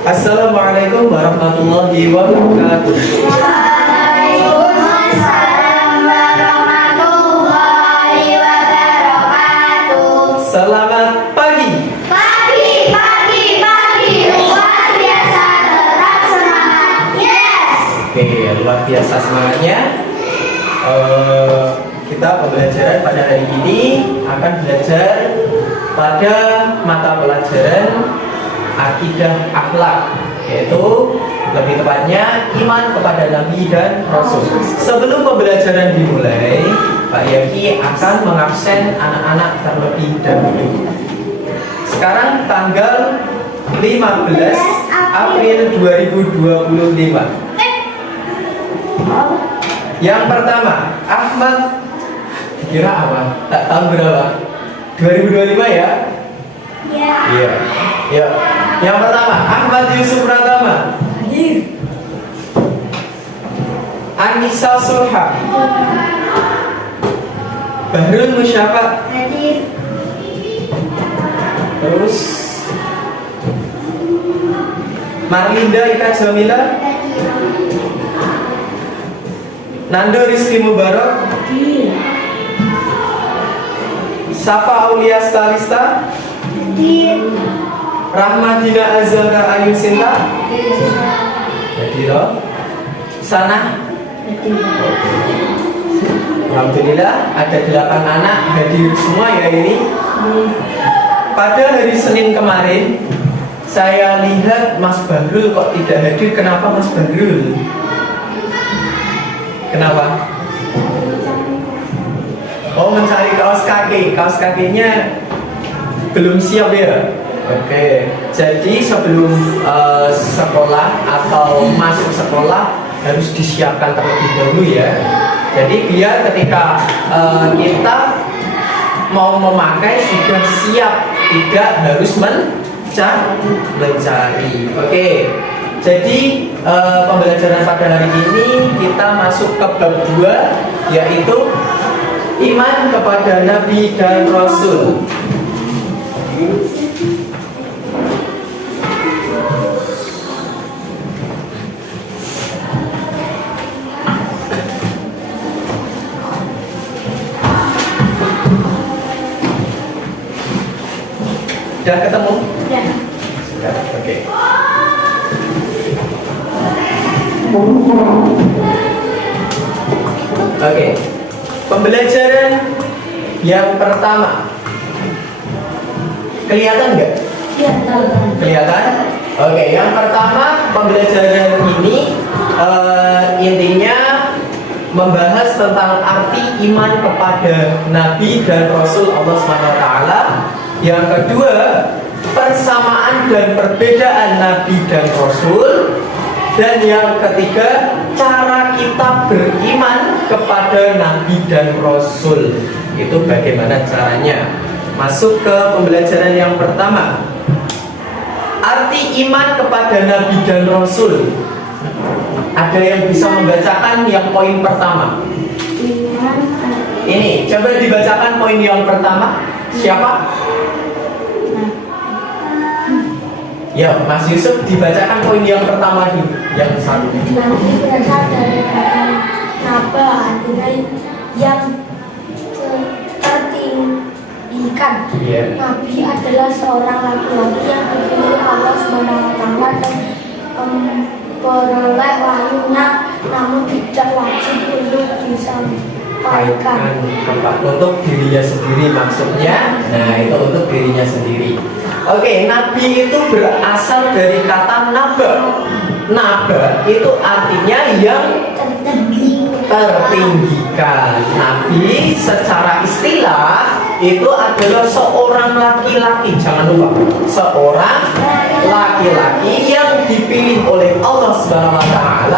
Assalamualaikum warahmatullahi wabarakatuh. Waalaikumsalam warahmatullahi wabarakatuh. Selamat pagi. Pagi. Luar biasa, tetap semangat. Yes. Oke, luar biasa semangatnya. Kita pembelajaran pada hari ini akan belajar pada mata pelajaran akidah akhlak, yaitu lebih tepatnya iman kepada Nabi dan Rasul. Sebelum pembelajaran dimulai, Pak Yaki akan mengabsen anak-anak terlebih dahulu. Sekarang tanggal 15 April 2025. Yang pertama, Ahmad, kira apa? Tak tahu berapa? 2025 ya? Iya. Ya. Yang pertama, Ahmad Yusuf Pratama. Anissa Sulha. Bahrul Musyafa. Terus Marlinda Ika Jamila. Nando Rizky Mubarak. Safa Aulia Stalista. Rahmadina Azamra Ayu Sinta. Jadi loh. Sana. Alhamdulillah ada 8 anak hadir semua ya ini. Pada hari Senin kemarin saya lihat Mas Bahrul kok tidak hadir. Kenapa Mas Bahrul? Kenapa? Oh, mencari kaos kaki. Kaos kakinya belum siap ya? Oke. Jadi sebelum sekolah atau masuk sekolah harus disiapkan terlebih dahulu ya. Jadi biar ketika kita mau memakai sudah siap, tidak harus mencari. Oke. Jadi pembelajaran pada hari ini kita masuk ke bab 2, yaitu iman kepada Nabi dan Rasul. Sudah ketemu? Ya. Sudah. Oke. Oke. Pembelajaran yang pertama. Kelihatan nggak? Kelihatan? Oke, yang pertama pembelajaran ini intinya membahas tentang arti iman kepada Nabi dan Rasul Allah SWT. Yang kedua, persamaan dan perbedaan Nabi dan Rasul. Dan yang ketiga, cara kita beriman kepada Nabi dan Rasul. Itu bagaimana caranya. Masuk ke pembelajaran yang pertama. Arti iman kepada Nabi dan Rasul. Ada yang bisa membacakan yang poin pertama? Ini, coba dibacakan poin yang pertama. Siapa? Ya, Mas Yusuf, dibacakan poin yang pertama dulu. Yang satu. Nabi berasal dari kata naba, artinya yang tertinggikan. Yeah. Nabi adalah seorang laki-laki yang dipilih Allah SWT dan memperoleh wahyunya, namun tidak wajib untuk disampaikan. Untuk dirinya sendiri maksudnya. Nah, itu untuk dirinya sendiri. Oke, Nabi itu berasal dari kata naba. Naba itu artinya yang tertinggikan. Nabi secara istilah itu adalah seorang laki-laki. Jangan lupa, seorang laki-laki yang dipilih oleh Allah SWT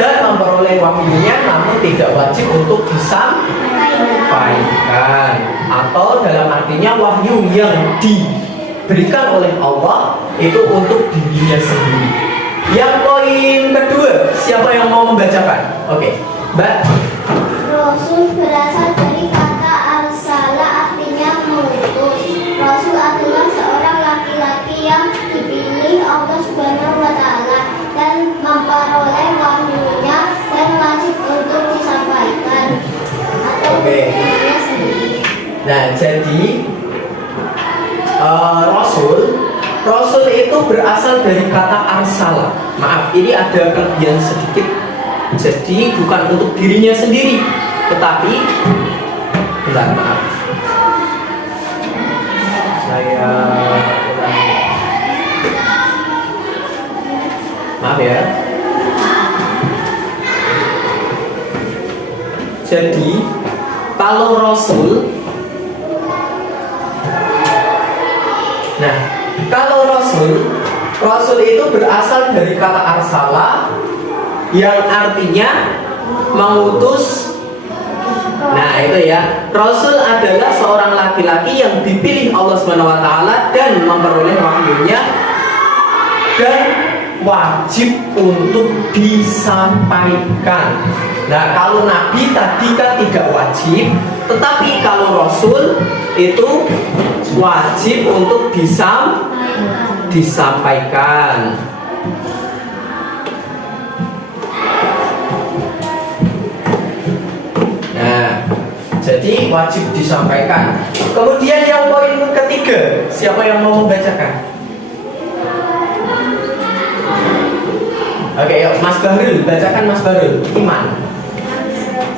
dan memperoleh wahyunya, namun tidak wajib untuk disampaikan. Atau dalam artinya wahyu yang diberikan oleh Allah itu untuk dirinya sendiri. Yang poin kedua, siapa yang mau membacakan? Oke, Mbak. Rasul berasal dari kata arsala, artinya mengutus. Rasul adalah seorang laki-laki yang dipilih Allah Subhanahu wa Nah, jadi Rasul itu berasal dari kata arsala. Maaf, ini ada kelebihan sedikit. Jadi bukan untuk dirinya sendiri, tetapi bentar, maaf. Saya ulangi. Maaf ya. Jadi kalau Rasul, nah, kalau Rasul itu berasal dari kata arsala yang artinya mengutus. Nah, itu ya. Rasul adalah seorang laki-laki yang dipilih Allah Subhanahu wa taala dan memperoleh wahyunya dan wajib untuk disampaikan. Nah, kalau nabi tadi kan tidak wajib, tetapi kalau Rasul itu wajib untuk disampaikan. Nah, jadi wajib disampaikan. Kemudian yang poin ketiga, siapa yang mau membacakan? Oke, yuk Mas Bahrul, bacakan Mas Bahrul. Iman.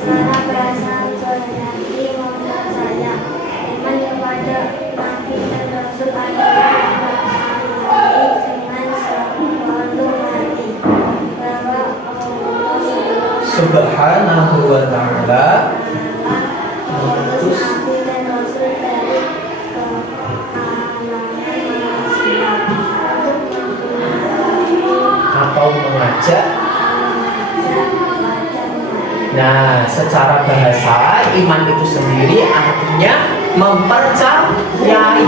Secara perasaan laki mempercaya iman kepada Nabi dan Rasul adalah dengan sepenuh hati bahwa Allah Subhanahu wa ta'ala mengutus Nabi dan Rasul dari kalangan manusia atau mengajak. Nah, secara bahasa iman itu sendiri artinya mempercayai,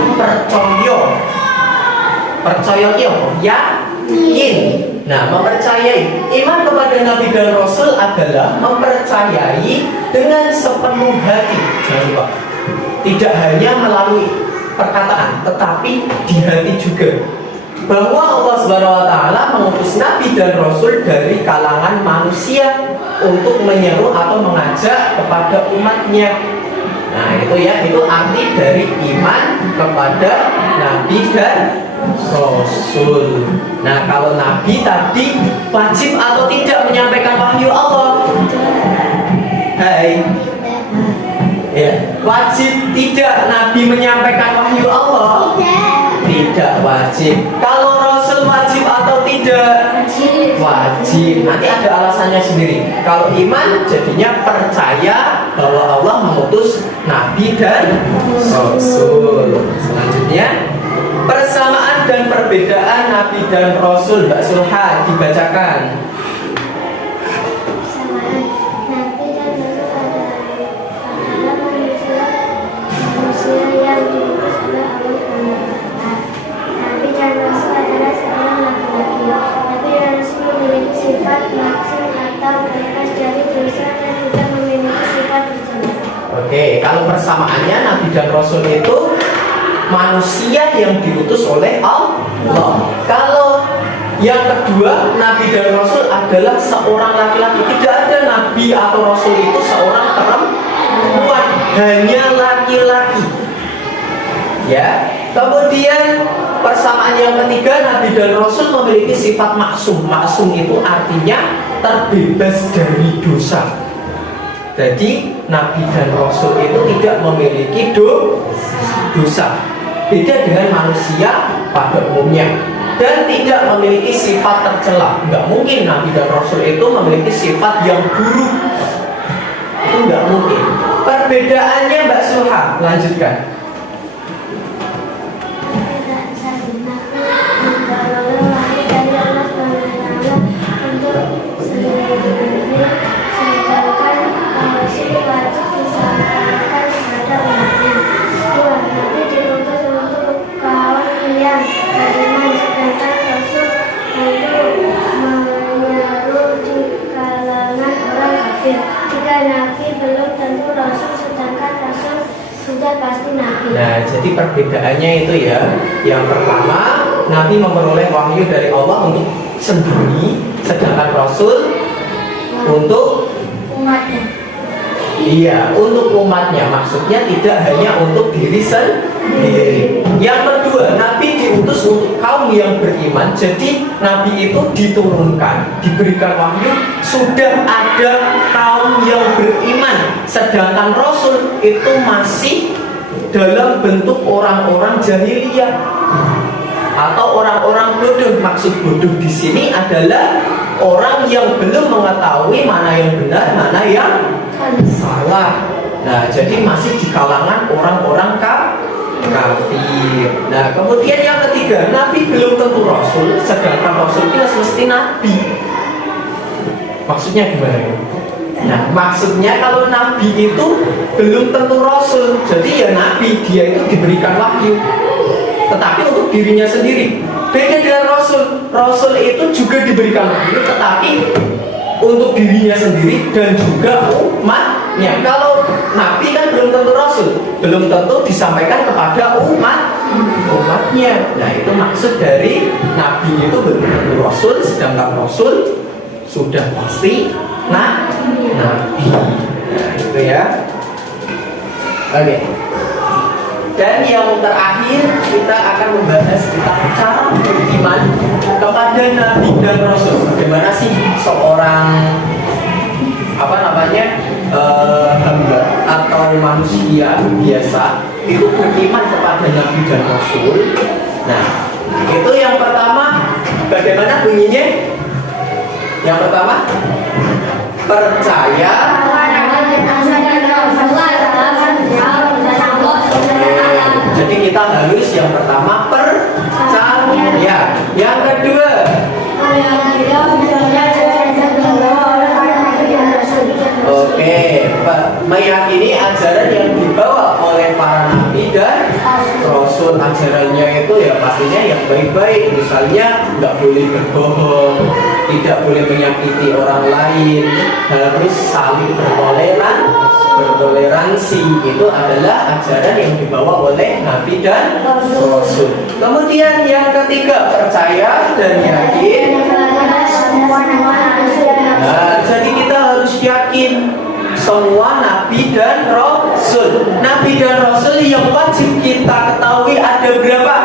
percaya yakin. Nah, mempercayai. Iman kepada Nabi dan Rasul adalah mempercayai dengan sepenuh hati. Jangan lupa, tidak hanya melalui perkataan, tetapi di hati juga, bahwa Allah Subhanahu wa taala mengutus Nabi dan Rasul dari kalangan manusia untuk menyeru atau mengajak kepada umatnya. Nah, itu ya, itu arti dari iman kepada Nabi dan Rasul. Nah, kalau Nabi tadi wajib atau tidak menyampaikan wahyu Allah? Hai. Ya, wajib tidak Nabi menyampaikan wahyu Allah? Tidak wajib. Kalau Rasul wajib atau tidak? Wajib. Nanti ada alasannya sendiri. Kalau iman jadinya percaya bahwa Allah mengutus Nabi dan Rasul. Selanjutnya, persamaan dan perbedaan Nabi dan Rasul. Mbak Sulha, dibacakan. Nabi dan Rasul adalah manusia yang diutus oleh Allah SWT. Nabi dan Rasul adalah seorang laki-laki. Nabi dan Rasul memiliki sifat maksum atau bebas dari dosa dan tidak memiliki sifat tercela. Oke, kalau persamaannya Nabi dan Rasul itu manusia yang diutus oleh Allah. Kalau yang kedua, Nabi dan Rasul adalah seorang laki-laki. Tidak ada Nabi atau Rasul itu seorang perempuan, hanya laki-laki. Ya. Kemudian persamaan yang ketiga, Nabi dan Rasul memiliki sifat maksum. Maksum itu artinya terbebas dari dosa. Jadi Nabi dan Rasul itu tidak memiliki dosa. Beda dengan manusia pada umumnya. Dan tidak memiliki sifat tercela. Nggak mungkin Nabi dan Rasul itu memiliki sifat yang buruk. Itu nggak mungkin. Perbedaannya Mbak Sulha, lanjutkan. Nah, jadi perbedaannya itu ya, yang pertama Nabi memperoleh wahyu dari Allah untuk sendiri, sedangkan Rasul untuk umatnya. Iya, untuk umatnya, maksudnya tidak hanya untuk diri sendiri. Yang kedua, Nabi diutus untuk kaum yang beriman. Jadi Nabi itu diturunkan, diberikan wahyu, sudah ada kaum yang beriman. Sedangkan Rasul itu masih dalam bentuk orang-orang jahiliyah atau orang-orang bodoh. Maksud bodoh di sini adalah orang yang belum mengetahui mana yang benar, mana yang salah. Nah, jadi masih di kalangan orang-orang kafir. Nah, kemudian yang ketiga, Nabi belum tentu Rasul, sedangkan Rasul itu mesti Nabi. Maksudnya gimana ya? Nah, maksudnya kalau Nabi itu belum tentu Rasul, jadi ya Nabi, dia itu diberikan wahyu, tetapi untuk dirinya sendiri. Beda dengan Rasul. Rasul itu juga diberikan wahyu, tetapi untuk dirinya sendiri dan juga umatnya. Kalau Nabi kan belum tentu Rasul, belum tentu disampaikan kepada umatnya. Nah, itu maksud dari Nabi itu belum tentu Rasul, sedangkan Rasul sudah pasti Nabi. Nah, itu ya. Oke. Dan yang terakhir kita akan membahas tentang cara beriman kepada Nabi dan Rasul. Bagaimana sih seorang hamba atau manusia biasa itu beriman kepada Nabi dan Rasul. Nah, itu yang pertama, bagaimana bunyinya? Yang pertama, percaya. Jadi kita harus yang pertama percaya. Yang kedua, meyakini ajaran yang dibawa oleh para nabi dan rasul. Ajarannya itu ya pastinya yang baik-baik. Misalnya nggak boleh berbohong, tidak boleh menyakiti orang lain, harus saling bertoleransi. Itu adalah ajaran yang dibawa oleh nabi dan rasul. Kemudian yang ketiga, percaya dan yakin. Nah, jadi kita harus yakin semua nabi dan rasul. Nabi dan rasul yang wajib kita ketahui ada berapa?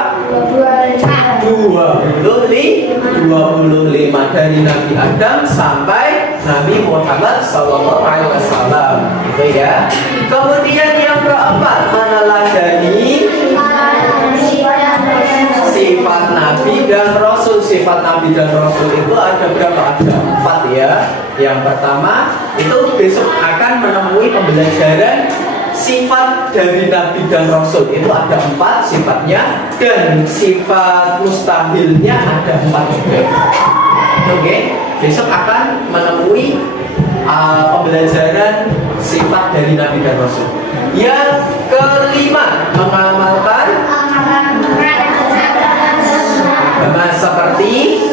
25 dari Nabi Adam sampai Nabi Muhammad SAW. Itu ya. Kemudian yang keempat, meneladani sifat Nabi dan Rasul. Sifat Nabi dan Rasul itu ada berapa? Ada 4 ya. Yang pertama itu besok akan menemui pembelajaran sifat dari Nabi dan Rasul. Itu ada 4 sifatnya, dan sifat mustahilnya ada 4 juga. Oke, besok akan menemui pembelajaran sifat dari Nabi dan Rasul. Yang kelima, mengamalkan agama seperti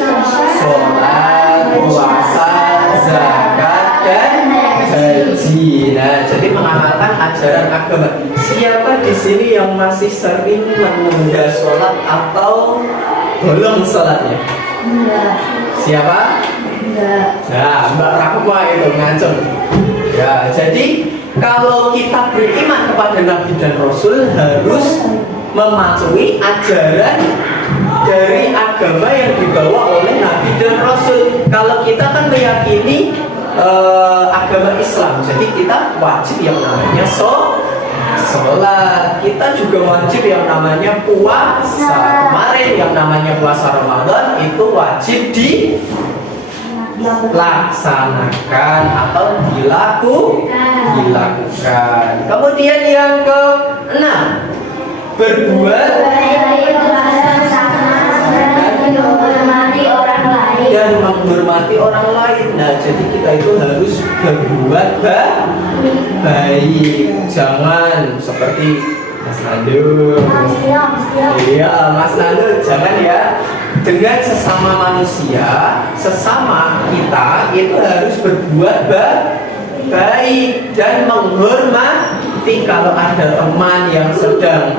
sholat, puasa, zakat, dan haji. Nah, jadi mengamalkan ajaran agama. Siapa di sini yang masih sering menunda sholat atau bolong sholatnya? Enggak. Siapa? Enggak. Nah, Mbak Rahma itu ngancem. Ya, jadi kalau kita beriman kepada Nabi dan Rasul harus mematuhi ajaran dari agama yang dibawa oleh Nabi dan Rasul. Kalau kita kan meyakini agama Islam, jadi kita wajib yang namanya sholat. Kita juga wajib yang namanya puasa. Kemarin yang namanya puasa Ramadan itu wajib dilaksanakan atau dilakukan. Kemudian yang ke-6, berbuat dan menghormati orang lain. Nah, jadi kita itu harus berbuat baik. Jangan seperti Mas Nando. Iya, Mas Nando, jangan ya. Dengan sesama manusia, sesama kita itu harus berbuat baik dan menghormati. Kalau ada teman yang sedang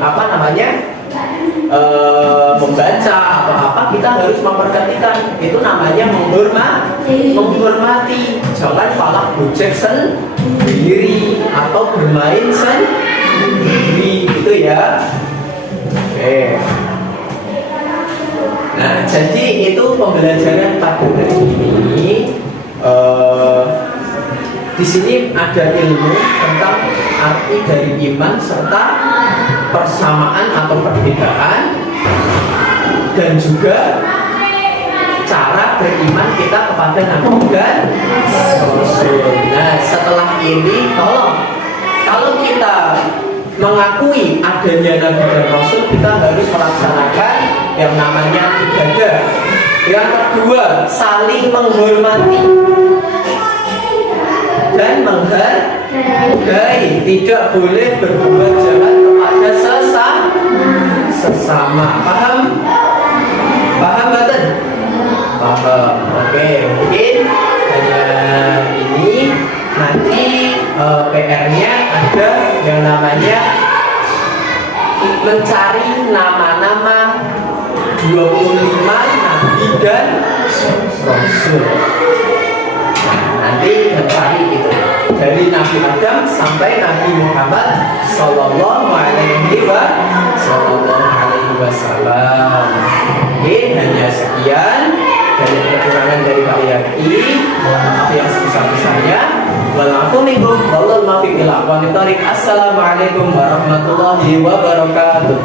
membaca atau apa, kita harus memperhatikan. Itu namanya menghormati. Jangan malah gojek sendiri atau bermain sendiri gitu ya. Oke. Nah, jadi itu pembelajaran pada hari ini. Di sini ada ilmu tentang arti dari iman serta persamaan atau perbedaan, dan juga cara beriman kita kepada Nabi dan Rasul. Nah, setelah ini kalau kita mengakui adanya Nabi dan Rasul, kita harus melaksanakan yang namanya ibadah. Yang kedua, saling menghormati dan menghargai, tidak boleh berbuat jahat kepada sesama. Paham betul? Paham. Oke, mungkin hanya ini. Nanti PR-nya ada yang namanya mencari nama-nama 25 Nabi dan Rasul. Nanti mencari itu dari Nabi Adam sampai Nabi Muhammad Sallallahu Alaihi Wasallam. Oke, hanya sekian dari kekurangan dari Pak Yaki. Mohon maaf yang sebesar-besarnya. Assalamualaikum warahmatullahi wabarakatuh.